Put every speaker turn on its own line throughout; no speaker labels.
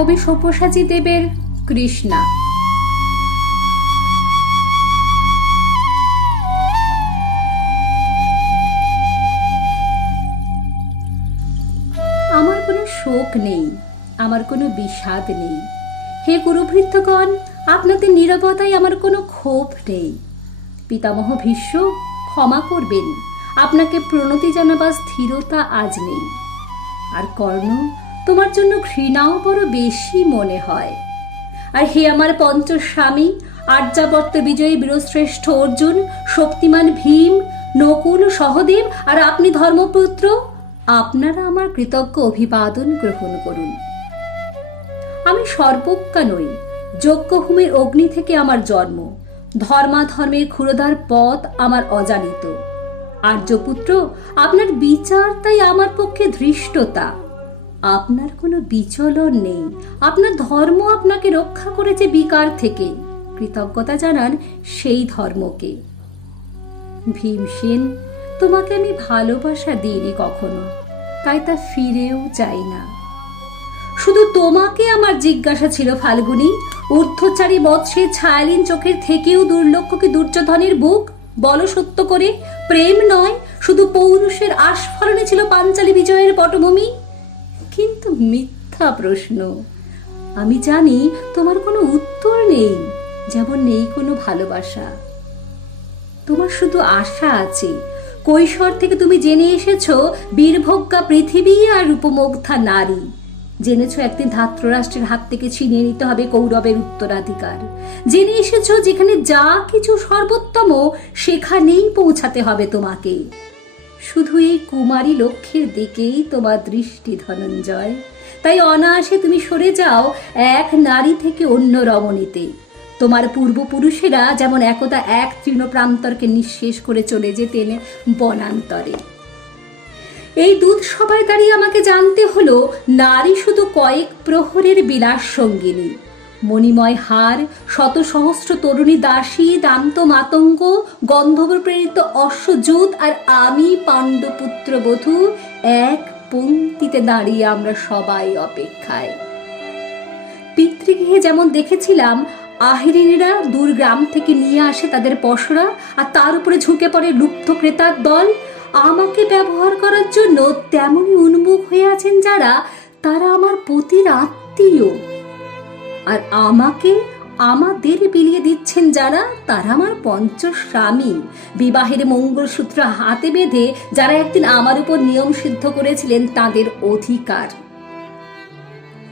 কবি সব্যসাচী দেবের কৃষ্ণা। আমার কোনো শোক নেই, আমার কোনো বিষাদ নেই। হে গুরুভৃত্তগণ আপনাদের নীরবতায় আমার কোনো ক্ষোভ নেই। পিতামহ ভীষ্ম, ক্ষমা করবেন। আপনাকে প্রণতি জানাবার স্থিরতা আজ নেই। আর কর্ণ তোমার জন্য ঘৃণাও বড় বেশি মনে হয়। আর হে আমার পঞ্চস্বামী, আর্যাবর্ত বিজয়ী বীরশ্রেষ্ঠ অর্জুন, শক্তিমান ভীম, নকুল, সহদেব, আর আপনি ধর্মপুত্র, আপনারা আমার কৃতজ্ঞ অভিবাদন গ্রহণ করুন। আমি সর্বজ্ঞা নই, যজ্ঞভূমির অগ্নি থেকে আমার জন্ম। ধর্মাধর্মের ক্ষুরধার পথ আমার অজানিত। আর্যপুত্র, আপনার বিচার তাই আমার পক্ষে ধৃষ্টতা। আপনার কোনো বিচলন নেই। আপনার ধর্ম আপনাকে রক্ষা করেছে বিকার থেকে। কৃতজ্ঞতা জানান সেই ধর্মকে। ভীমসেন তোমাকে আমি ভালোবাসা দিইনি কখনো, তাই তা ফিরেও চাই না। শুধু তোমাকে আমার জিজ্ঞাসা ছিল ফাল্গুনি, ঊর্ধ্বচারী মৎস্যের ছায়ালীন চোখের থেকেও দুর্লক্ষ কি দুর্যোধনের বুক? বলো সত্য করে, প্রেম নয়, শুধু পৌরুষের আস্ফলনে ছিল পাঞ্চালী বিজয়ের পটভূমি। কিন্তু মিথ্যা প্রশ্ন। আমি জানি তোমার কোনো উত্তর নেই, যেমন নেই কোনো ভালোবাসা। তোমার শুধু আশা আছে। কৈশোর থেকে তুমি জেনে এসেছ বীরভোগ্যা পৃথিবী আর উপমুগ্ধা নারী। জেনেছ একদিন ধাত্ররাষ্ট্রের হাত থেকে ছিনিয়ে নিতে হবে কৌরবের উত্তরাধিকার। জেনে এসেছ যেখানে যা কিছু সর্বোত্তম, সেখানেই পৌঁছাতে হবে তোমাকে। শুধু এই কুমারী লক্ষ্যের দিকেই তোমার দৃষ্টি ধনঞ্জয়। তাই অনায়াসে তুমি সরে যাও এক নারী থেকে অন্য রমণীতে। তোমার পূর্বপুরুষেরা যেমন একদা এক তৃণপ্রান্তরকে নিঃশেষ করে চলে যেতেন বনান্তরে। এই দুধ সবাই দাঁড়িয়ে আমাকে জানতে হলো, নারী শুধু কয়েক প্রহরের বিলাস সঙ্গিনী। মণিময় হার শত সহস্র তরুণী দাসী, দান্ত মাতঙ্গ, গন্ধর্ব প্রেরিত অশ্বযুত আর আমি, পাণ্ডপুত্র বধূ, এক পঙ্ক্তিতে দাঁড়িয়ে আমরা সবাই অপেক্ষায়। পিতৃগৃহে যেমন দেখেছিলাম, আহিরিনীরা দূর গ্রাম থেকে নিয়ে আসে তাদের পসরা আর তার উপরে ঝুঁকে পড়ে লুপ্ত ক্রেতার দল। আমাকে ব্যবহার করার জন্য তেমনই উন্মুখ হয়ে আছেন যারা, তারা আমার পতির আত্মীয়। আর আমাকে আমাদের বিলিয়ে দিচ্ছেন যারা, তারা আমার পঞ্চস্বামী। বিবাহের মঙ্গলসূত্র হাতে বেঁধে যারা একদিন আমার উপর নিয়ম সিদ্ধ করেছিলেন, তাদের অধিকার।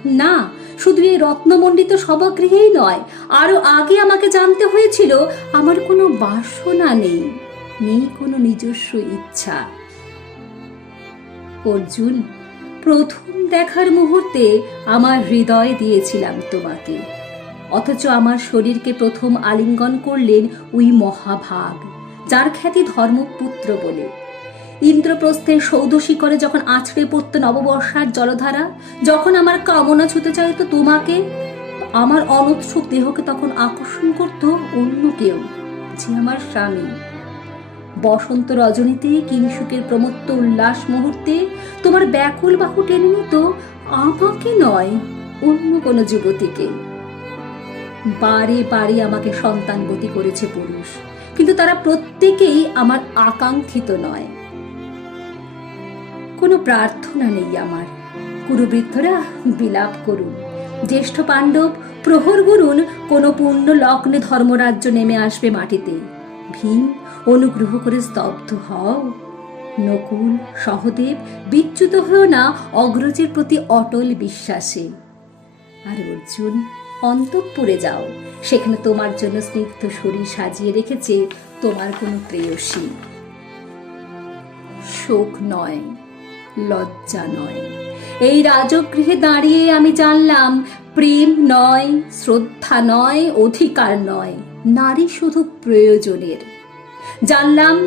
না, শুধু এই রত্নমণ্ডিত সভাগৃহেই নয়, আরও আগে আমাকে জানতে হয়েছিল, আমার কোনো বাসনা নেই নেই কোনো নিজস্ব ইচ্ছা। অর্জুন প্রথম দেখার মুহূর্তে আমার হৃদয় দিয়েছিলাম তোমাকে। অথচ আমার শরীরকে প্রথম আলিঙ্গন করলেন ওই মহাভাগ, যার খ্যাতি ধর্মপুত্র বলে। ইন্দ্রপ্রস্থের সৌধ শিখরে যখন আছড়ে পড়ত নববর্ষার জলধারা, যখন আমার কামনা ছুতে চাইতো তোমাকে, আমার অনুৎসুক দেহকে তখন আকর্ষণ করত অন্য কেউ, যে আমার স্বামী। বসন্ত রজনীতে কিংসুকের প্রমত্ত উল্লাস মুহূর্তে তোমার ব্যাকুল বাহু টেনে নিত, আমাকে নয়, অন্য কোনো যুবতীকে। বারে বারে আমাকে সন্তানবতী করেছে পুরুষ, কিন্তু তারা প্রত্যেকেই আমার আকাঙ্ক্ষিত নয়। কোনো প্রার্থনা নেই আমার। কুরুবৃদ্ধরা বিলাপ করুন। জ্যেষ্ঠ পাণ্ডব প্রহর গুরুন, কোনো পূর্ণ লগ্নে ধর্মরাজ্য নেমে আসবে মাটিতে। ভীম অনুগ্রহ করে স্তব্ধ হও। নকুল, সহদেব, বিচ্যুত হয়েও না অগ্রজের প্রতি অটল বিশ্বাসে। আর অর্জুন, অন্তঃপুরে যাও। সেখানে তোমার জন্য স্নিগ্ধ শরীর সাজিয়ে রেখেছে তোমার কোনো প্রেয়সী। শোক নয়, লজ্জা নয়। এই রাজগৃহে দাঁড়িয়ে আমি জানলাম, প্রেম নয়, শ্রদ্ধা নয়, অধিকার নয়। নারী শুধু প্রয়োজনের। জানলাম,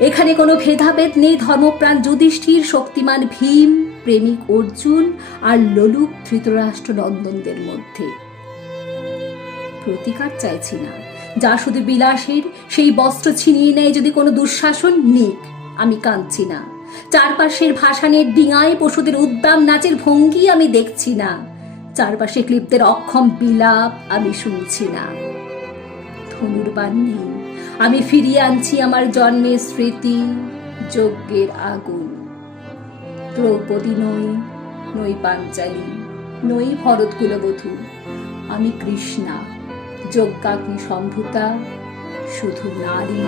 এখানে কোনো ভেদাভেদ নেই, ধর্মপ্রাণ যুধিষ্ঠির, শক্তিমান ভীম, প্রেমিক অর্জুন আর লোলুপ ধৃতরাষ্ট্র নন্দনদের মধ্যে। প্রতিকার চাইছি না। যা শুধু বিলাসের, সেই বস্ত্র ছিনিয়ে নেয় যদি কোনো দুঃশাসন, নিক, আমি কাঁদছি না। চারপাশের ভাসানের ডিঙায় পশুদের উদ্দাম, নাচের ভঙ্গি আমি দেখছি না। চারপাশে ক্লিপ্তের অক্ষম বিলাপ আমি শুনছি না। ধনুর্বাণ নেই। আমি ফিরিয়ে আনছি আমার জন্মের স্মৃতি, যজ্ঞের আগুন। দ্রৌপদী নই নই পাঞ্চালী, নই ভরত কুলবধূ আমি কৃষ্ণা যজ্ঞাগ্নি সম্ভূতা শুধু নারী।